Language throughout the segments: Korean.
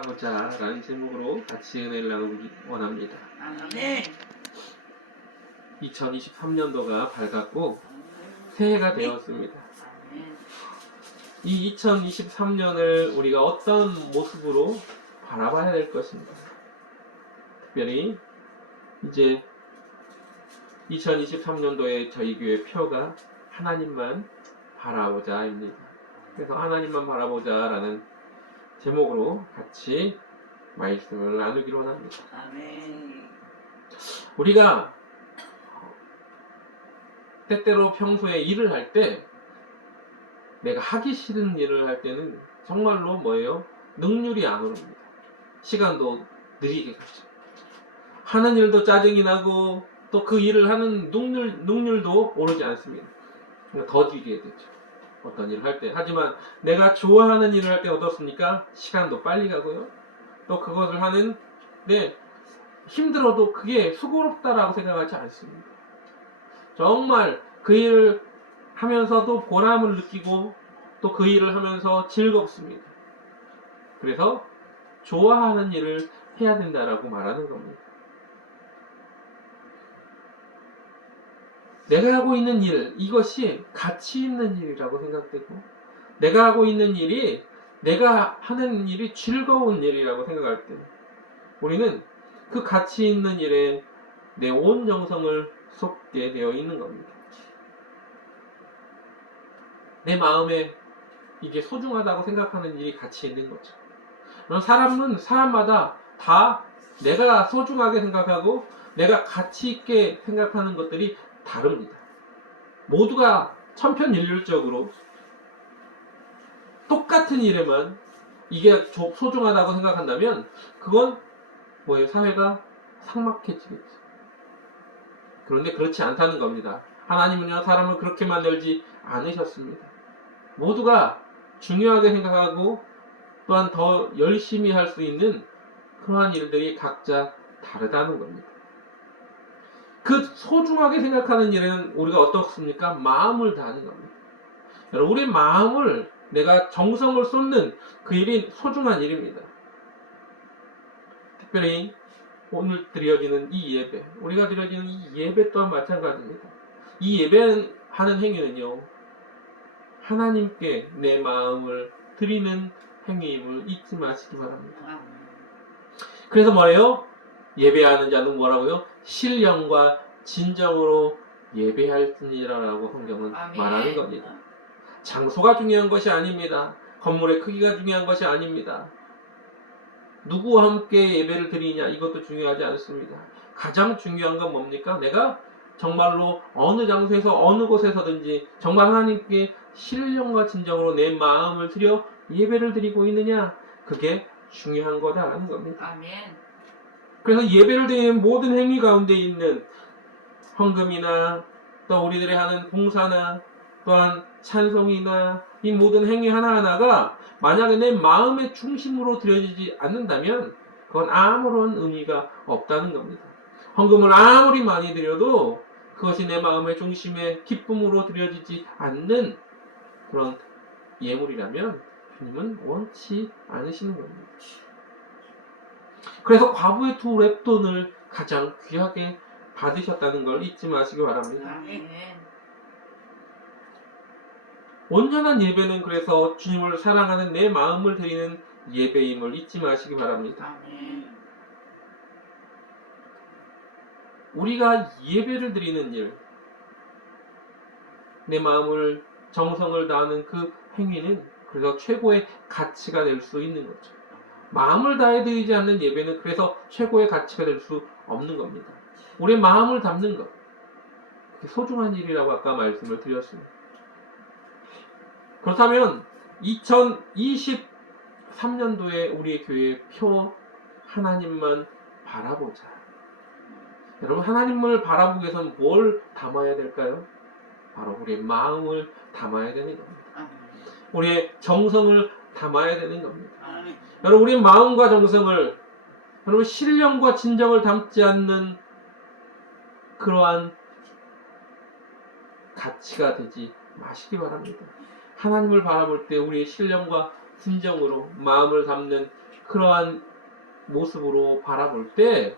하고자 라는 제목으로 같이 은혜를 나누기 원합니다. 네. 2023년도가 밝았고 새해가 되었습니다. 이 2023년을 우리가 어떤 모습으로 바라봐야 될 것인가. 특별히 이제 2023년도에 저희 교회 표가 하나님만 바라보자입니다. 그래서 하나님만 바라보자라는 제목으로 같이 말씀을 나누기로 합니다. 아멘. 우리가 때때로 평소에 일을 할 때 내가 하기 싫은 일을 할 때는 정말로 뭐예요? 능률이 안 오릅니다. 시간도 느리게 가죠. 하는 일도 짜증이 나고 또 그 일을 하는 능률도 오르지 않습니다. 그러니까 더 뒤게 되죠. 어떤 일을 할 때. 하지만 내가 좋아하는 일을 할 때 어떻습니까? 시간도 빨리 가고요. 또 그것을 하는 힘들어도 그게 수고롭다라고 생각하지 않습니다. 정말 그 일을 하면서도 보람을 느끼고 또 그 일을 하면서 즐겁습니다. 그래서 좋아하는 일을 해야 된다라고 말하는 겁니다. 내가 하고 있는 일, 이것이 가치 있는 일이라고 생각되고 내가 하고 있는 일이 내가 하는 일이 즐거운 일이라고 생각할 때 우리는 그 가치 있는 일에 내 온 정성을 쏟게 되어 있는 겁니다. 내 마음에 이게 소중하다고 생각하는 일이 가치 있는 거죠. 그럼 사람마다 다 내가 소중하게 생각하고 내가 가치 있게 생각하는 것들이 다릅니다. 모두가 천편일률적으로 똑같은 일에만 이게 소중하다고 생각한다면 그건 뭐예요? 사회가 삭막해지겠죠. 그런데 그렇지 않다는 겁니다. 하나님은요, 사람을 그렇게 만들지 않으셨습니다. 모두가 중요하게 생각하고 또한 더 열심히 할 수 있는 그러한 일들이 각자 다르다는 겁니다. 그 소중하게 생각하는 일은 우리가 어떻습니까? 마음을 다하는 겁니다. 여러분, 우리 마음을 내가 정성을 쏟는 그 일이 소중한 일입니다. 특별히 오늘 드려지는 이 예배, 우리가 드려지는 이 예배 또한 마찬가지입니다. 이 예배하는 행위는요, 하나님께 내 마음을 드리는 행위임을 잊지 마시기 바랍니다. 그래서 뭐예요? 예배하는 자는 뭐라고요? 신령과 진정으로 예배할지니라라고 성경은 말하는 겁니다. 장소가 중요한 것이 아닙니다. 건물의 크기가 중요한 것이 아닙니다. 누구와 함께 예배를 드리냐, 이것도 중요하지 않습니다. 가장 중요한 건 뭡니까? 내가 정말로 어느 장소에서 어느 곳에서든지 정말 하나님께 신령과 진정으로 내 마음을 들여 예배를 드리고 있느냐, 그게 중요한 거다라는 겁니다. 아멘. 그래서 예배를 드리는 모든 행위 가운데 있는 헌금이나 또 우리들이 하는 봉사나 또한 찬송이나 이 모든 행위 하나하나가 만약에 내 마음의 중심으로 드려지지 않는다면 그건 아무런 의미가 없다는 겁니다. 헌금을 아무리 많이 드려도 그것이 내 마음의 중심에 기쁨으로 드려지지 않는 그런 예물이라면 주님은 원치 않으시는 겁니다. 그래서 과부의 두 랩돈을 가장 귀하게 받으셨다는 걸 잊지 마시기 바랍니다. 아멘. 온전한 예배는 그래서 주님을 사랑하는 내 마음을 드리는 예배임을 잊지 마시기 바랍니다. 아멘. 우리가 예배를 드리는 일, 내 마음을 정성을 다하는 그 행위는 그래서 최고의 가치가 될 수 있는 거죠. 마음을 다해 드리지 않는 예배는 그래서 최고의 가치가 될 수 없는 겁니다. 우리의 마음을 담는 것, 그게 소중한 일이라고 아까 말씀을 드렸습니다. 그렇다면 2023년도에 우리의 교회의 표 하나님만 바라보자. 여러분, 하나님을 바라보기 위해서는 뭘 담아야 될까요? 바로 우리의 마음을 담아야 되는 겁니다. 우리의 정성을 담아야 되는 겁니다. 여러분, 우리의 마음과 정성을, 여러분, 신령과 진정을 담지 않는 그러한 가치가 되지 마시기 바랍니다. 하나님을 바라볼 때 우리의 신령과 진정으로 마음을 담는 그러한 모습으로 바라볼 때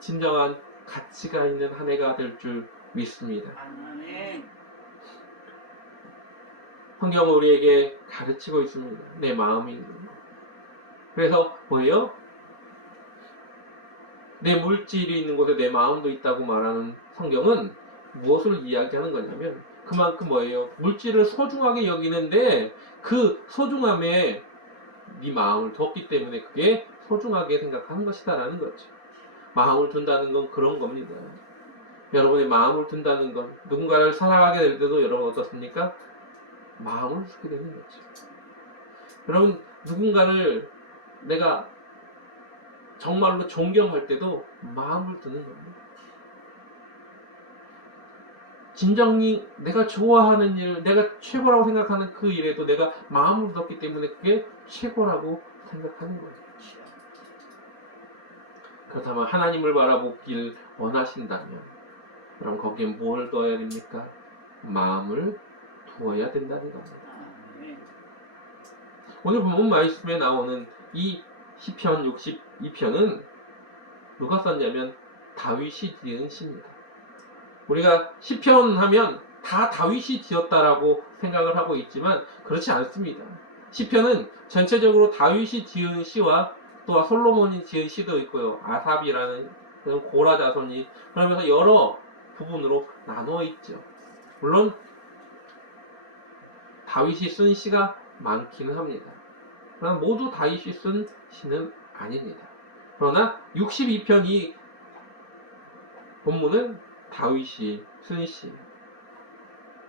진정한 가치가 있는 한 해가 될 줄 믿습니다. 아멘. 성경은 우리에게 가르치고 있습니다. 내 마음이. 그래서 뭐예요? 내 물질이 있는 곳에 내 마음도 있다고 말하는 성경은 무엇을 이야기하는 거냐면 그만큼 뭐예요? 물질을 소중하게 여기는데 그 소중함에 네 마음을 뒀기 때문에 그게 소중하게 생각하는 것이다라는 거죠. 마음을 둔다는 건 그런 겁니다. 여러분의 마음을 둔다는 건 누군가를 사랑하게 될 때도 여러분 어떻습니까? 마음을 쓰게 되는 거죠. 여러분 누군가를 내가 정말로 존경할 때도 마음을 두는 겁니다. 진정히 내가 좋아하는 일, 내가 최고라고 생각하는 그 일에도 내가 마음을 뒀기 때문에 그게 최고라고 생각하는 거예요. 그렇다면 하나님을 바라보길 원하신다면 그럼 거기에 뭘 넣어야 됩니까? 마음을 두어야 된다는 겁니다. 오늘 본문 말씀에 나오는 이 시편 62편은 누가 썼냐면 다윗이 지은 시입니다. 우리가 시편 하면 다 다윗이 지었다라고 생각을 하고 있지만 그렇지 않습니다. 시편은 전체적으로 다윗이 지은 시와 또 솔로몬이 지은 시도 있고요. 아삽이라는 고라 자손이 그러면서 여러 부분으로 나누어 있죠. 물론 다윗이 쓴 시가 많기는 합니다. 그러나 모두 다윗이 쓴 시는 아닙니다. 그러나 62편 이 본문은 다윗이 쓴 시.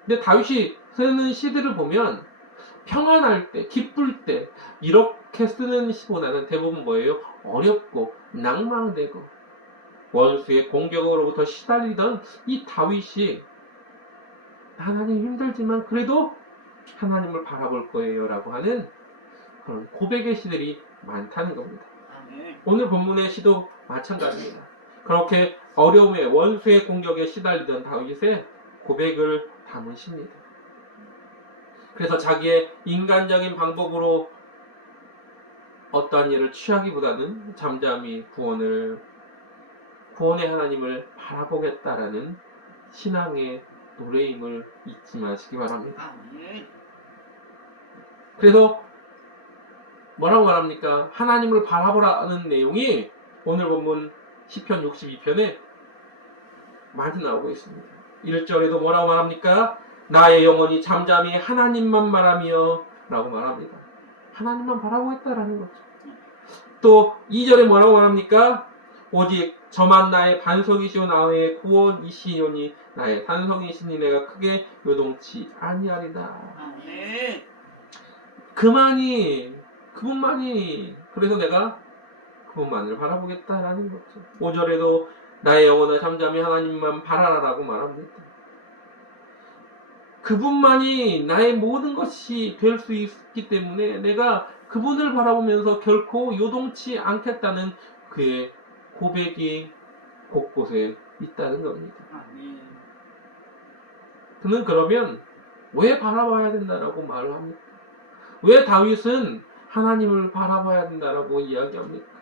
근데 다윗이 쓰는 시들을 보면 평안할 때, 기쁠 때 이렇게 쓰는 시보다는 대부분 뭐예요? 어렵고 낭망되고 원수의 공격으로부터 시달리던 이 다윗이 하나님 힘들지만 그래도 하나님을 바라볼 거예요 라고 하는 그런 고백의 시들이 많다는 겁니다. 오늘 본문의 시도 마찬가지입니다. 그렇게 어려움에 원수의 공격에 시달리던 다윗의 고백을 담은 시입니다. 그래서 자기의 인간적인 방법으로 어떠한 일을 취하기보다는 잠잠히 구원의 하나님을 바라보겠다라는 신앙의 노래임을 잊지 마시기 바랍니다. 그래서 뭐라고 말합니까? 하나님을 바라보라는 내용이 오늘 본문 시편 62편에 많이 나오고 있습니다. 1절에도 뭐라고 말합니까? 나의 영혼이 잠잠히 하나님만 바라며 라고 말합니다. 하나님만 바라보겠다라는 거죠. 또 2절에 뭐라고 말합니까? 오직 저만 나의 반석이시오 나의 구원이시오니 나의 반석이시니 내가 크게 요동치 아니하리다. 그분만이 그래서 내가 그분만을 바라보겠다라는 거죠. 5절에도 나의 영혼아 잠잠히 하나님만 바라라라고 말합니다. 그분만이 나의 모든 것이 될 수 있기 때문에 내가 그분을 바라보면서 결코 요동치 않겠다는 그의 고백이 곳곳에 있다는 겁니다. 그는 그러면 왜 바라봐야 된다라고 말을 합니까? 왜 다윗은 하나님을 바라봐야 된다라고 이야기합니까?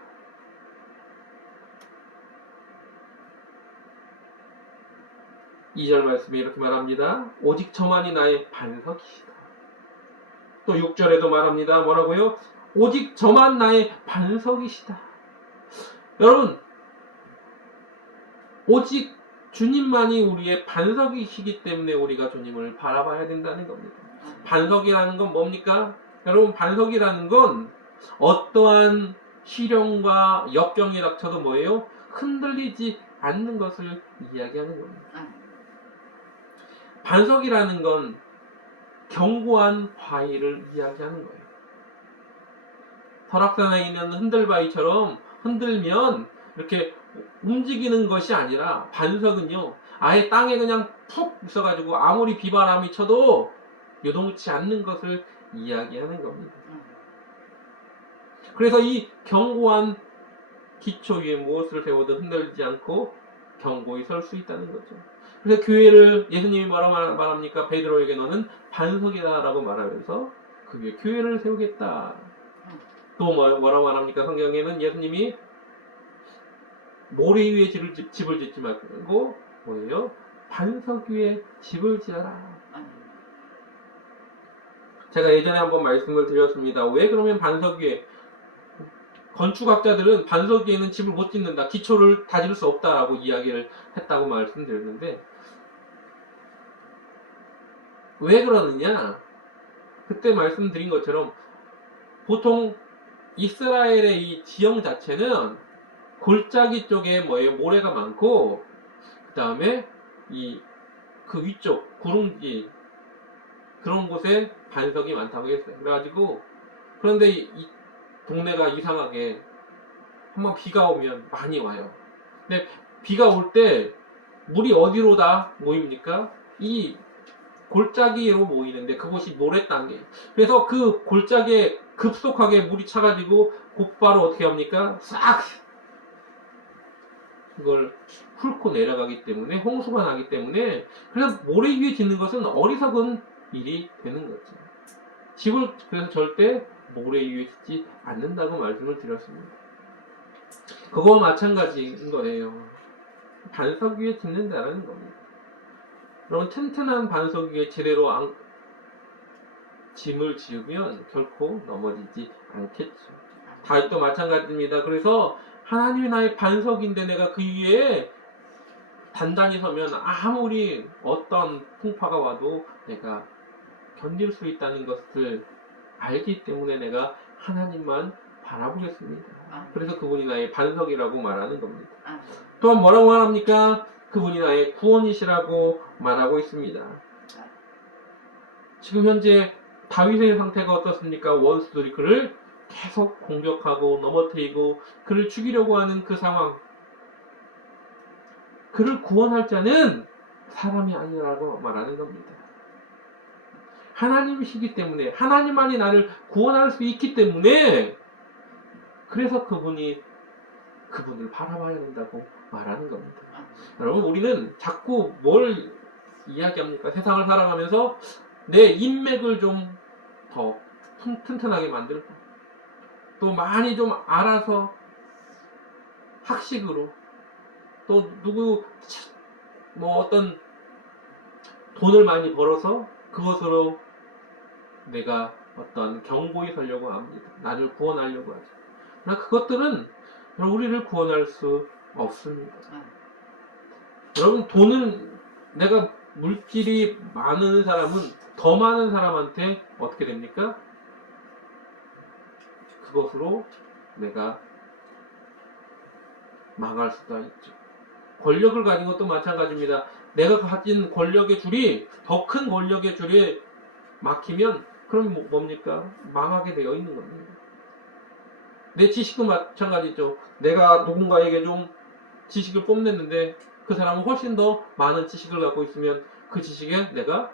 이 절 말씀에 이렇게 말합니다. 오직 저만이 나의 반석이시다. 또 6절에도 말합니다. 뭐라고요? 오직 저만 나의 반석이시다. 여러분, 오직 주님만이 우리의 반석이시기 때문에 우리가 주님을 바라봐야 된다는 겁니다. 반석이라는 건 뭡니까? 여러분, 반석이라는 건 어떠한 시련과 역경이 닥쳐도 뭐예요? 흔들리지 않는 것을 이야기하는 겁니다. 반석이라는 건 견고한 바위를 이야기하는 거예요. 설악산에 있는 흔들바위처럼 흔들면 이렇게 움직이는 것이 아니라 반석은요, 아예 땅에 그냥 푹 있어가지고 아무리 비바람이 쳐도 요동치 않는 것을 이야기하는 겁니다. 그래서 이 견고한 기초 위에 무엇을 세워도 흔들리지 않고 견고히 설 수 있다는 거죠. 그래서 교회를 예수님이 뭐라고 말합니까? 베드로에게 너는 반석이다 라고 말하면서 그 위에 교회를 세우겠다. 또 뭐라고 말합니까? 성경에는 예수님이 모래 위에 집을 짓지 말고 뭐예요? 반석 위에 집을 지어라. 제가 예전에 한번 말씀을 드렸습니다. 왜 그러면 반석 위에, 건축학자들은 반석 위에는 집을 못 짓는다, 기초를 다질 수 없다라고 이야기를 했다고 말씀드렸는데, 왜 그러느냐? 그때 말씀드린 것처럼 보통 이스라엘의 이 지형 자체는 골짜기 쪽에 뭐예요? 모래가 많고, 그 다음에 그 위쪽 구릉지 그런 곳에 반석이 많다고 했어요. 그래가지고, 그런데 이 동네가 이상하게 한번 비가 오면 많이 와요. 근데 비가 올 때 물이 어디로 다 모입니까? 이 골짜기로 모이는데 그곳이 모래땅이에요. 그래서 그 골짜기에 급속하게 물이 차가지고 곧바로 어떻게 합니까? 싹 그걸 훑고 내려가기 때문에, 홍수가 나기 때문에, 그래서 모래 위에 짓는 것은 어리석은 일이 되는 거죠. 집을 그래서 절대 모래 위에 짓지 않는다고 말씀을 드렸습니다. 그거와 마찬가지인 거예요. 반석 위에 짓는다라는 겁니다. 그럼 튼튼한 반석 위에 제대로 짐을 지으면 결코 넘어지지 않겠죠. 다윗도 마찬가지입니다. 그래서 하나님이 나의 반석인데 내가 그 위에 단단히 서면 아무리 어떤 풍파가 와도 내가 견딜 수 있다는 것을 알기 때문에 내가 하나님만 바라보겠습니다. 그래서 그분이 나의 반석이라고 말하는 겁니다. 또한 뭐라고 말합니까? 그분이 나의 구원이시라고 말하고 있습니다. 지금 현재 다윗의 상태가 어떻습니까? 원수들이 그를 계속 공격하고 넘어뜨리고 그를 죽이려고 하는 그 상황. 그를 구원할 자는 사람이 아니라고 말하는 겁니다. 하나님이시기 때문에, 하나님만이 나를 구원할 수 있기 때문에, 그래서 그분을 바라봐야 된다고 말하는 겁니다. 여러분, 우리는 자꾸 뭘 이야기합니까? 세상을 살아가면서 내 인맥을 좀 더 튼튼하게 만들고, 또 많이 좀 알아서 학식으로, 또 어떤 돈을 많이 벌어서 그것으로 내가 어떤 경고에 서려고 합니다. 나를 구원하려고 하죠. 그러나 그것들은 우리를 구원할 수 없습니다. 여러분, 돈은, 내가 물질이 많은 사람은 더 많은 사람한테 어떻게 됩니까? 그것으로 내가 망할 수가 있죠. 권력을 가진 것도 마찬가지입니다. 내가 가진 권력의 줄이, 더 큰 권력의 줄에 막히면 그럼 뭡니까? 망하게 되어 있는 겁니다. 내 지식도 마찬가지죠. 내가 누군가에게 좀 지식을 뽐냈는데 그 사람은 훨씬 더 많은 지식을 갖고 있으면 그 지식에 내가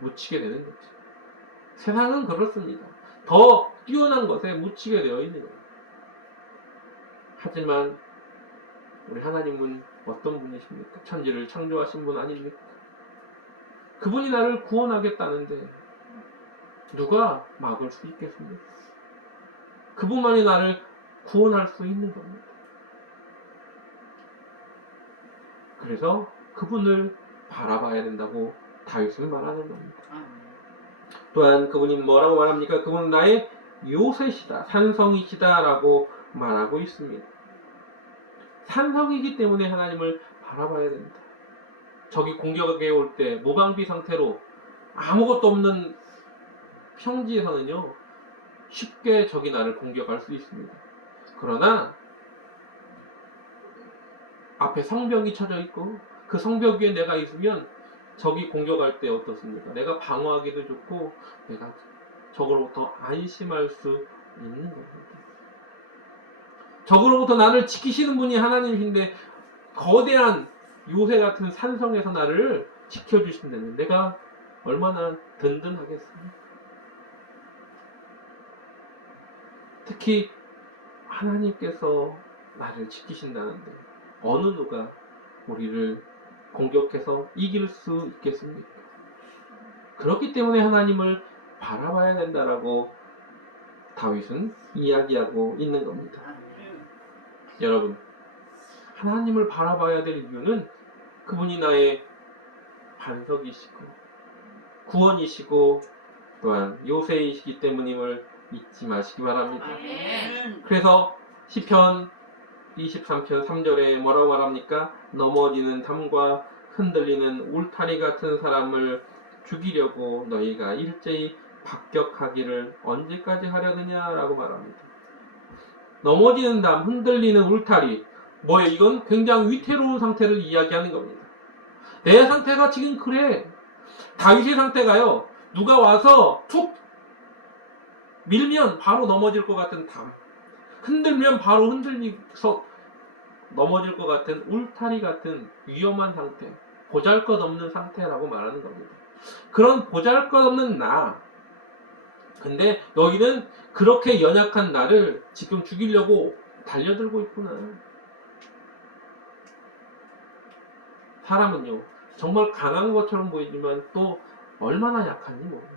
묻히게 되는 거죠. 세상은 그렇습니다. 더 뛰어난 것에 묻히게 되어 있는 거예요. 하지만 우리 하나님은 어떤 분이십니까? 천지를 창조하신 분 아닙니까? 그분이 나를 구원하겠다는데 누가 막을 수 있겠습니까? 그분만이 나를 구원할 수 있는 겁니다. 그래서 그분을 바라봐야 된다고 다윗은 말하는 겁니다. 또한 그분이 뭐라고 말합니까? 그분은 나의 요새시다, 산성이시다 라고 말하고 있습니다. 산성이기 때문에 하나님을 바라봐야 된다. 적이 공격에 올 때 무방비 상태로 아무것도 없는 평지에서는요, 쉽게 적이 나를 공격할 수 있습니다. 그러나 앞에 성벽이 쳐져 있고 그 성벽 위에 내가 있으면 적이 공격할 때 어떻습니까? 내가 방어하기도 좋고 내가 적으로부터 안심할 수 있는 겁니다. 적으로부터 나를 지키시는 분이 하나님이신데 거대한 요새 같은 산성에서 나를 지켜주신다면 내가 얼마나 든든하겠습니까? 특히 하나님께서 나를 지키신다는데 어느 누가 우리를 공격해서 이길 수 있겠습니까? 그렇기 때문에 하나님을 바라봐야 된다라고 다윗은 이야기하고 있는 겁니다. 아멘. 여러분, 하나님을 바라봐야 될 이유는 그분이 나의 반석이시고 구원이시고 또한 요새이시기 때문임을 잊지 마시기 바랍니다. 아멘. 그래서 시편 23편 3절에 뭐라고 말합니까? 넘어지는 담과 흔들리는 울타리 같은 사람을 죽이려고 너희가 일제히 박격하기를 언제까지 하려느냐라고 말합니다. 넘어지는 담, 흔들리는 울타리, 뭐예요? 이건 굉장히 위태로운 상태를 이야기하는 겁니다. 내 상태가 지금 그래. 다윗의 상태가요, 누가 와서 툭 밀면 바로 넘어질 것 같은 담, 흔들면 바로 흔들리서 넘어질 것 같은 울타리 같은 위험한 상태, 보잘것없는 상태라고 말하는 겁니다. 그런 보잘것없는 나, 근데 너희는 그렇게 연약한 나를 지금 죽이려고 달려들고 있구나. 사람은요, 정말 강한 것처럼 보이지만 또 얼마나 약한지 모릅니다.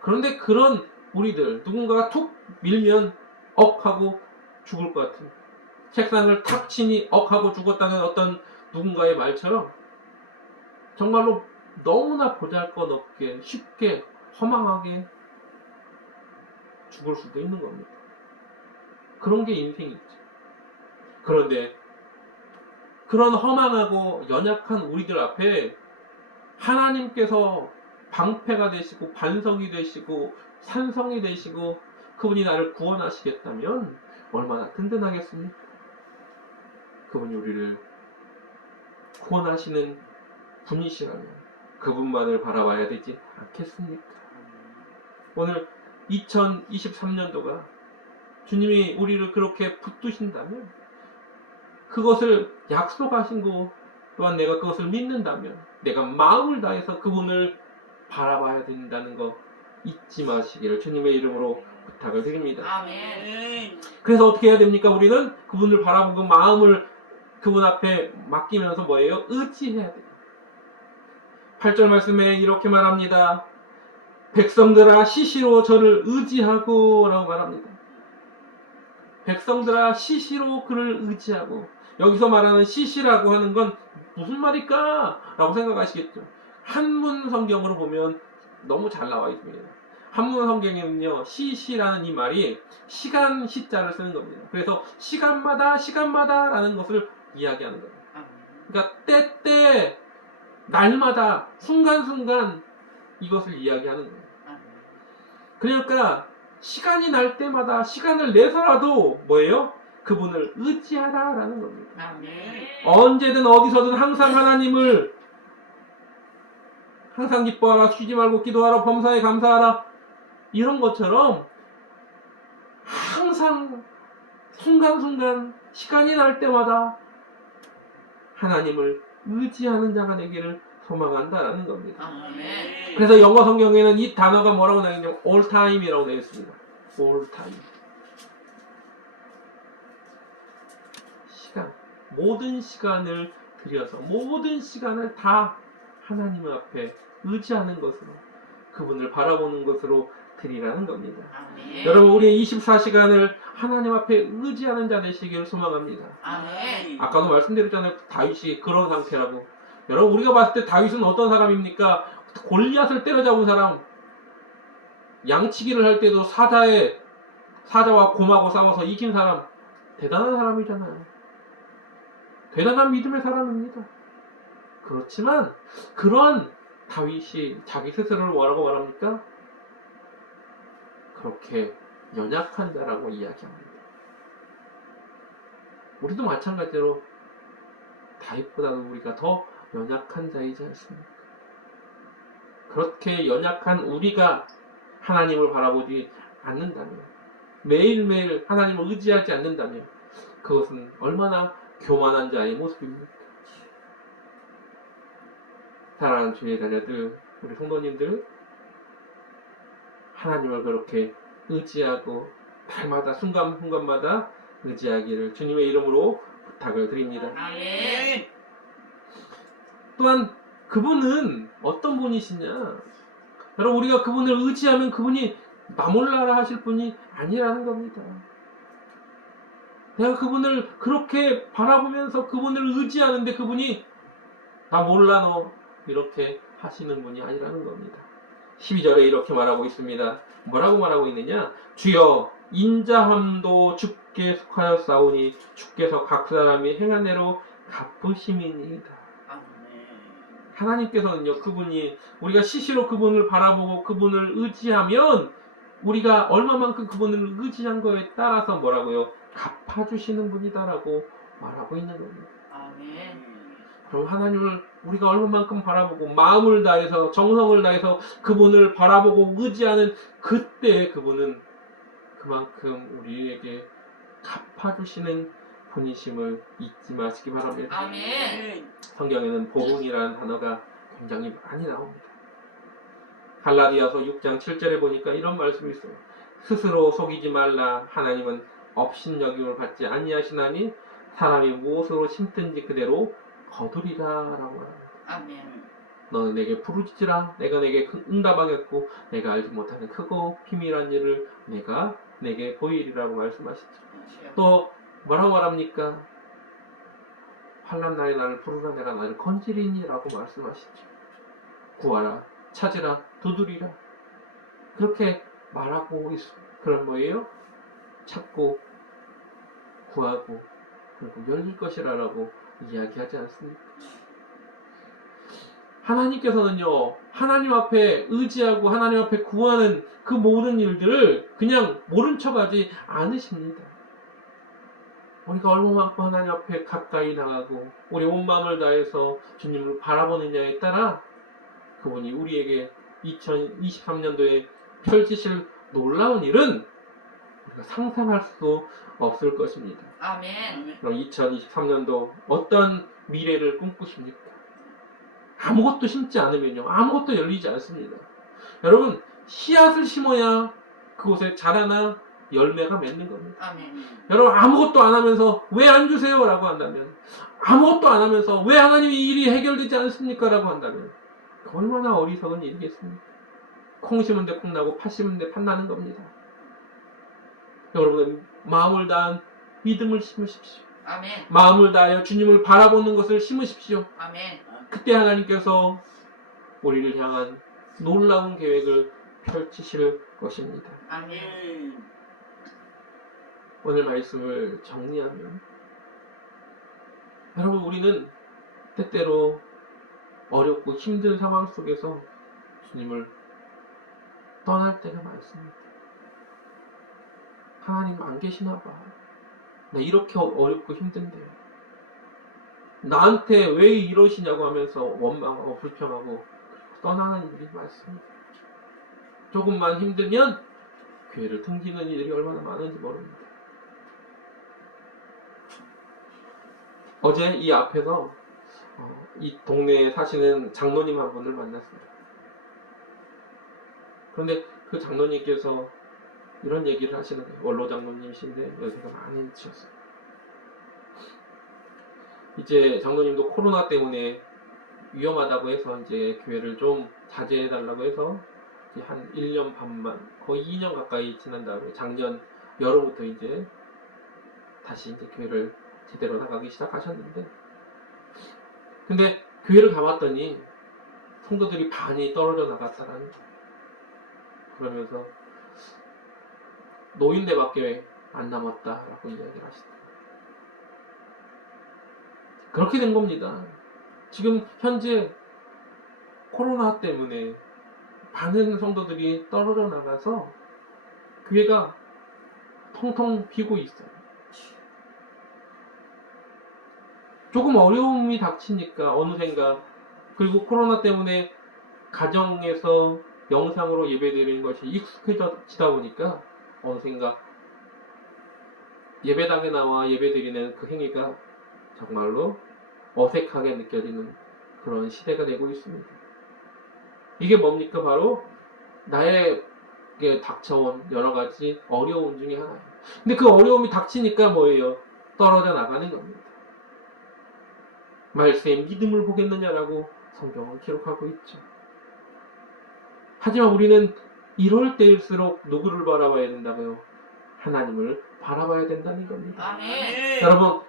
그런데 그런 우리들, 누군가가 툭 밀면 억 하고 죽을 것 같은, 책상을 탁 치니 억 하고 죽었다는 어떤 누군가의 말처럼 정말로 너무나 보잘것없게 쉽게 허망하게 죽을 수도 있는 겁니다. 그런 게 인생이죠. 그런데 그런 허망하고 연약한 우리들 앞에 하나님께서 방패가 되시고 반성이 되시고 산성이 되시고 그분이 나를 구원하시겠다면 얼마나 든든하겠습니까? 그분이 우리를 구원하시는 분이시라면 그분만을 바라봐야 되지 않겠습니까? 오늘 2023년도가 주님이 우리를 그렇게 붙드신다면, 그것을 약속하신 거 또한 내가 그것을 믿는다면 내가 마음을 다해서 그분을 바라봐야 된다는 거 잊지 마시기를 주님의 이름으로 부탁을 드립니다. 아멘. 그래서 어떻게 해야 됩니까? 우리는 그분을 바라보고 마음을 그분 앞에 맡기면서 뭐예요? 의지해야 돼요. 8절 말씀에 이렇게 말합니다. 백성들아 시시로 저를 의지하고 라고 말합니다. 백성들아 시시로 그를 의지하고, 여기서 말하는 시시라고 하는 건 무슨 말일까? 라고 생각하시겠죠. 한문 성경으로 보면 너무 잘 나와 있습니다. 한문 성경에는요, 시시라는 이 말이 시간 시자를 쓰는 겁니다. 그래서 시간마다 라는 것을 이야기하는 거예요. 그러니까 때때 날마다 순간순간 이것을 이야기하는 거예요. 그러니까 시간이 날 때마다 시간을 내서라도 뭐예요? 그분을 의지하라라는 겁니다. 아멘. 언제든 어디서든 항상 하나님을 항상 기뻐하라, 쉬지 말고 기도하라, 범사에 감사하라, 이런 것처럼 항상 순간순간 시간이 날 때마다 하나님을 의지하는 자가 되기를 소망한다라는 겁니다. 아멘. 그래서 영어 성경에는 이 단어가 뭐라고 나와 있냐면 all time이라고 되어 있습니다. all time. 시간, 모든 시간을 들여서 모든 시간을 다 하나님 앞에 의지하는 것으로, 그분을 바라보는 것으로 드리라는 겁니다. 아멘. 여러분, 우리의 24시간을 하나님 앞에 의지하는 자 되시기를 소망합니다. 아멘. 아까도 말씀드렸잖아요. 다윗이 그런 상태라고. 여러분, 우리가 봤을 때 다윗은 어떤 사람입니까? 골리앗을 때려잡은 사람, 양치기를 할 때도 사자와 곰하고 싸워서 이긴 사람, 대단한 사람이잖아요. 대단한 믿음의 사람입니다. 그렇지만 그런 다윗이 자기 스스로를 뭐라고 말합니까? 그렇게 연약한 자라고 이야기합니다. 우리도 마찬가지로 다윗보다도 우리가 더 연약한 자이지 않습니까? 그렇게 연약한 우리가 하나님을 바라보지 않는다면, 매일매일 하나님을 의지하지 않는다면 그것은 얼마나 교만한 자의 모습입니까? 사랑하는 주의 자녀들, 우리 성도님들, 하나님을 그렇게 의지하고 날마다 순간순간마다 의지하기를 주님의 이름으로 부탁을 드립니다. 아멘. 또한 그분은 어떤 분이시냐? 여러분, 우리가 그분을 의지하면 그분이 나 몰라라 하실 분이 아니라는 겁니다. 내가 그분을 그렇게 바라보면서 그분을 의지하는데 그분이 나 몰라 너 이렇게 하시는 분이 아니라는 겁니다. 12절에 이렇게 말하고 있습니다. 뭐라고 말하고 있느냐? 주여 인자함도 주께 속하였사오니 주께서 각 사람이 행한 대로 갚으심이니이다. 아멘. 하나님께서는요, 그분이 우리가 시시로 그분을 바라보고 그분을 의지하면 우리가 얼마만큼 그분을 의지한 거에 따라서 뭐라고요? 갚아주시는 분이다라고 말하고 있는 겁니다. 아멘. 그럼 하나님을 우리가 얼마만큼 바라보고 마음을 다해서 정성을 다해서 그분을 바라보고 의지하는 그때 그분은 그만큼 우리에게 갚아주시는 분이심을 잊지 마시기 바랍니다. 아멘. 성경에는 복음이라는 단어가 굉장히 많이 나옵니다. 갈라디아서 6장 7절에 보니까 이런 말씀이 있어요. 스스로 속이지 말라. 하나님은 업신여김을 받지 아니하시나니 사람이 무엇으로 심든지 그대로 거두리라 라고 말합니다. 아멘. 너는 내게 부르짖으라. 내가 내게 응답하겠고 내가 알지 못하는 크고 비밀한 일을 내가 내게 보이리라고 말씀하시죠. 또 뭐라고 말합니까? 환난 날에 나를 부르라. 내가 나를 건지리니 라고 말씀하시죠. 구하라. 찾으라. 두드리라. 그렇게 말하고 있습니다. 그런 뭐예요? 찾고 구하고 그리고 열릴 것이라 라고 이야기하지 않습니까? 하나님께서는요, 하나님 앞에 의지하고 하나님 앞에 구하는 그 모든 일들을 그냥 모른 척 하지 않으십니다. 우리가 얼마만큼 하나님 앞에 가까이 나가고 우리 온 마음을 다해서 주님을 바라보느냐에 따라 그분이 우리에게 2023년도에 펼치실 놀라운 일은 우리가 상상할 수도 없을 것입니다. 아멘. 그럼 2023년도 어떤 미래를 꿈꾸십니까? 아무것도 심지 않으면요, 아무것도 열리지 않습니다. 여러분, 씨앗을 심어야 그곳에 자라나 열매가 맺는 겁니다. 아멘. 여러분, 아무것도 안 하면서 왜 안 주세요? 라고 한다면, 아무것도 안 하면서 왜 하나님이 이 일이 해결되지 않습니까? 라고 한다면 얼마나 어리석은 일이겠습니까? 콩 심은데 콩 나고 팥 심은데 팥 나는 겁니다. 여러분은 마음을 다한 믿음을 심으십시오. 아멘. 마음을 다하여 주님을 바라보는 것을 심으십시오. 아멘. 그때 하나님께서 우리를 향한 놀라운 계획을 펼치실 것입니다. 아멘. 오늘 말씀을 정리하면 여러분, 우리는 때때로 어렵고 힘든 상황 속에서 주님을 떠날 때가 많습니다. 하나님 안 계시나 봐. 나 이렇게 어렵고 힘든데 나한테 왜 이러시냐고 하면서 원망하고 불평하고 떠나는 일이 많습니다. 조금만 힘들면 교회를 등지는 일이 얼마나 많은지 모릅니다. 어제 이 앞에서 이 동네에 사시는 장로님 한 분을 만났습니다. 그런데 그 장로님께서 이런 얘기를 하시는 거예요. 원로 장로님이신데 연세가 많이 드셨어요. 이제 장로님도 코로나 때문에 위험하다고 해서 이제 교회를 좀 자제해달라고 해서 이제 한 1년 반만, 거의 2년 가까이 지난 다음에 작년 여름부터 이제 다시 이제 교회를 제대로 나가기 시작하셨는데, 근데 교회를 가봤더니 성도들이 반이 떨어져 나갔다라는 거예요. 그러면서 노인네밖에 안 남았다라고 이야기를 하시더라고요. 그렇게 된 겁니다. 지금 현재 코로나 때문에 많은 성도들이 떨어져 나가서 교회가 텅텅 비고 있어요. 조금 어려움이 닥치니까 어느샌가, 그리고 코로나 때문에 가정에서 영상으로 예배드리는 것이 익숙해지다 보니까 어느샌가 예배당에 나와 예배드리는 그 행위가 정말로 어색하게 느껴지는 그런 시대가 되고 있습니다. 이게 뭡니까? 바로 나에게 닥쳐온 여러 가지 어려움 중에 하나예요. 근데 그 어려움이 닥치니까 뭐예요? 떨어져 나가는 겁니다. 말세에 믿음을 보겠느냐라고 성경은 기록하고 있죠. 하지만 우리는 이럴 때일수록 누구를 바라봐야 된다고요? 하나님을 바라봐야 된다는 겁니다. 아멘. 여러분,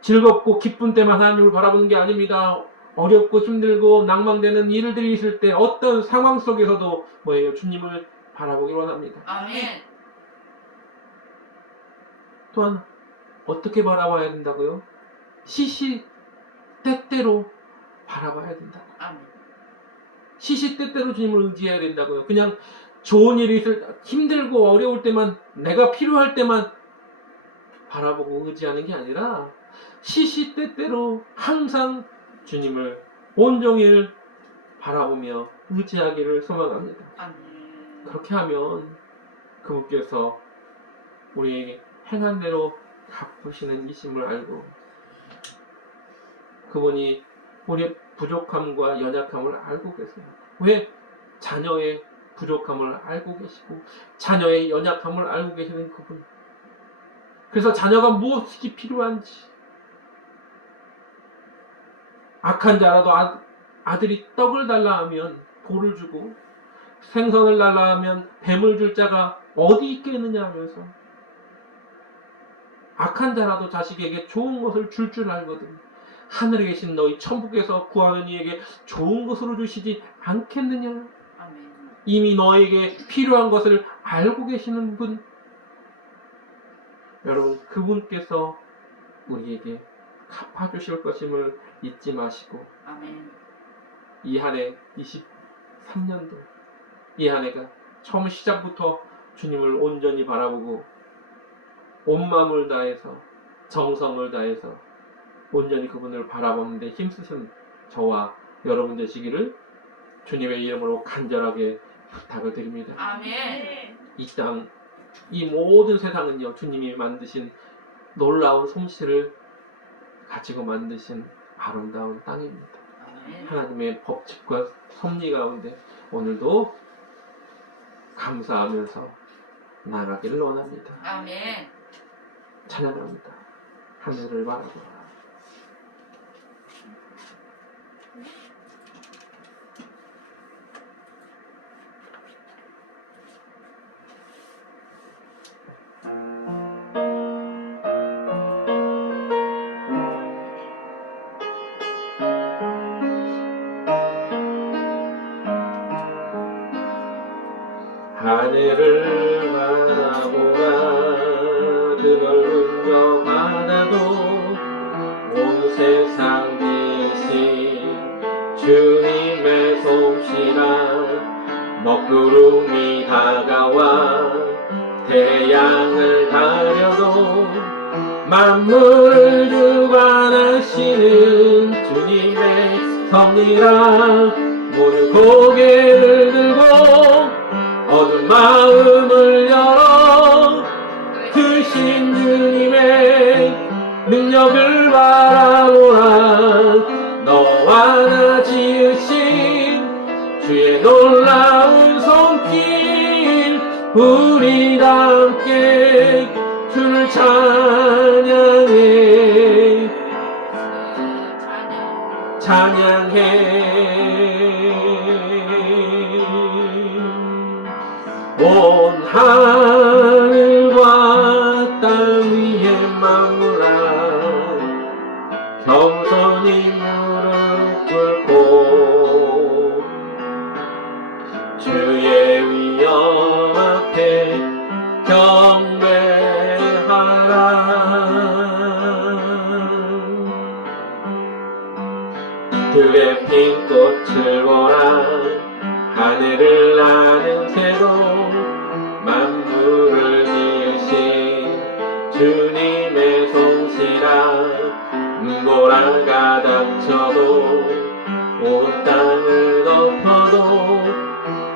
즐겁고 기쁜 때만 하나님을 바라보는 게 아닙니다. 어렵고 힘들고 낭망되는 일들이 있을 때 어떤 상황 속에서도 뭐예요? 주님을 바라보기 원합니다. 아멘. 또한 어떻게 바라봐야 된다고요? 시시때때로 바라봐야 된다고. 아멘. 시시때때로 주님을 의지해야 된다고요. 그냥 좋은 일이 있을 때, 힘들고 어려울 때만, 내가 필요할 때만 바라보고 의지하는 게 아니라 시시때때로 항상 주님을 온종일 바라보며 의지하기를 소망합니다. 아멘. 그렇게 하면 그분께서 우리에게 행한 대로 갚으시는 이심을 알고 그분이 우리의 부족함과 연약함을 알고 계세요. 왜? 자녀의 부족함을 알고 계시고 자녀의 연약함을 알고 계시는 그분. 그래서 자녀가 무엇이 필요한지, 악한 자라도 아들이 떡을 달라 하면 돌을 주고 생선을 달라 하면 뱀을 줄 자가 어디 있겠느냐 하면서, 악한 자라도 자식에게 좋은 것을 줄 줄 알거든. 하늘에 계신 너희 천국에서 구하는 이에게 좋은 것으로 주시지 않겠느냐. 아멘. 이미 너에게 필요한 것을 알고 계시는 분, 여러분, 그분께서 우리에게 갚아주실 것임을 잊지 마시고, 아멘. 이 한 해 23년도, 이 한 해가 처음 시작부터 주님을 온전히 바라보고 온 마음을 다해서 정성을 다해서 온전히 그분을 바라보는데 힘쓰신 저와 여러분 되시기를 주님의 이름으로 간절하게 부탁을 드립니다. 아멘. 이 땅, 이 모든 세상은요, 주님이 만드신 놀라운 솜씨를 가지고 만드신 아름다운 땅입니다. 아멘. 하나님의 법칙과 섭리 가운데 오늘도 감사하면서 나가기를 원합니다. 아멘. 찬양합니다. 하늘을 바라보라. 하늘을 바라보라. 그 넓은 저 바다도 온 세상 지으신 주님의 솜씨라. 먹구름이 다가와 태양을 가려도 만물을 주관하시는 주님의 섭리라. 모두 고개를 들고 어두운 마음을 열어 크신 주님의 능력을 바라보라. 너와 나 지으신 주의 놀라운 손길, 우리 다 함께 주를 찬양해. 온 하늘과 땅 위에 만물아 겸손히 무릎 꿇고 주의 위엄 앞에 경배하라. 들에 핀 꽃을 보라. 하늘을 나는 새도 만물을 지으신 주님의 솜씨라. 모라가 닥쳐도 온 땅을 덮어도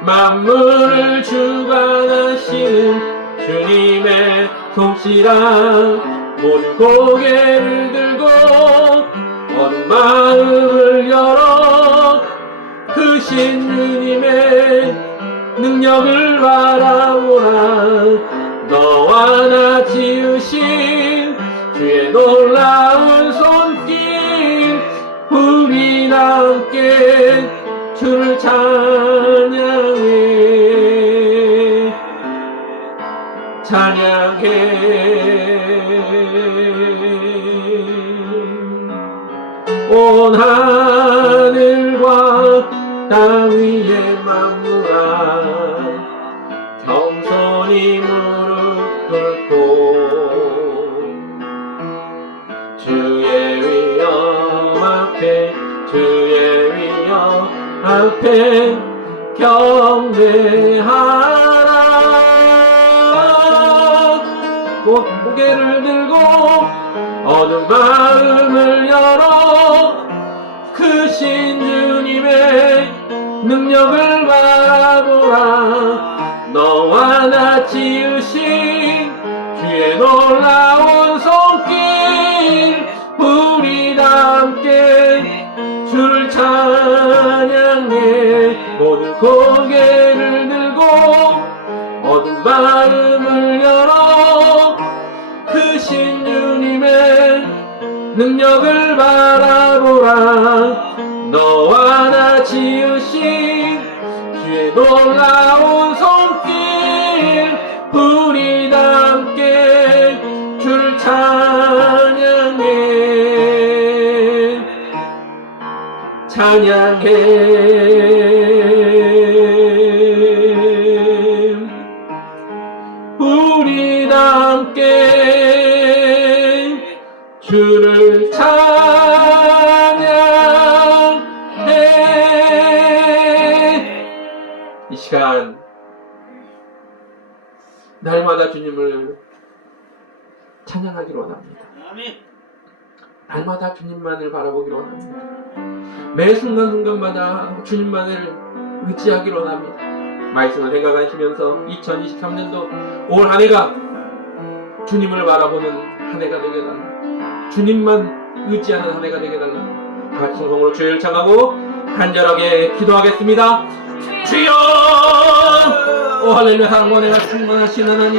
만물을 주관하시는 주님의 솜씨라. 모두 고개를 들고 어두운 마음을 열어 크신 주님의 능력을 바라보라. 너와 나 지으신 주의 놀라운 손길, 우리 함께 주를 찬양해. 온 하늘과 땅 위의 만물아 겸손히 무릎 꿇고 주의 위엄 앞에 주의 위엄 앞에 경배하라. 고개를 들고 어두운 마음을 열어 크신 주님의 능력을 바라보라. 너와 나 지으신 주의 놀라운 손길 우리 다 함께 주를 찬양해. 모든 고개를 들고 어두운 마음을 열어 크신 주님의 능력을 바라보라. 너와 나 지으신 주의 놀라운 손길 우리 다 함께 주를 찬양해. 우리 다 함께 주를 찬양해. 이 시간 날마다 주님을 찬양하기로 원합니다. 날마다 주님만을 바라보기로 원합니다. 매 순간순간마다 주님만을 의지하기로 원합니다. 말씀을 생각하시면서 2023년도 올 한 해가 주님을 바라보는 한 해가 되게 달라. 주님만 의지하는 한 해가 되게 달라. 다 같이 성성으로 주를 찬양하고 간절하게 기도하겠습니다. 주여! 오 할렐루야. 사랑과 은혜가 충만하신 하나님.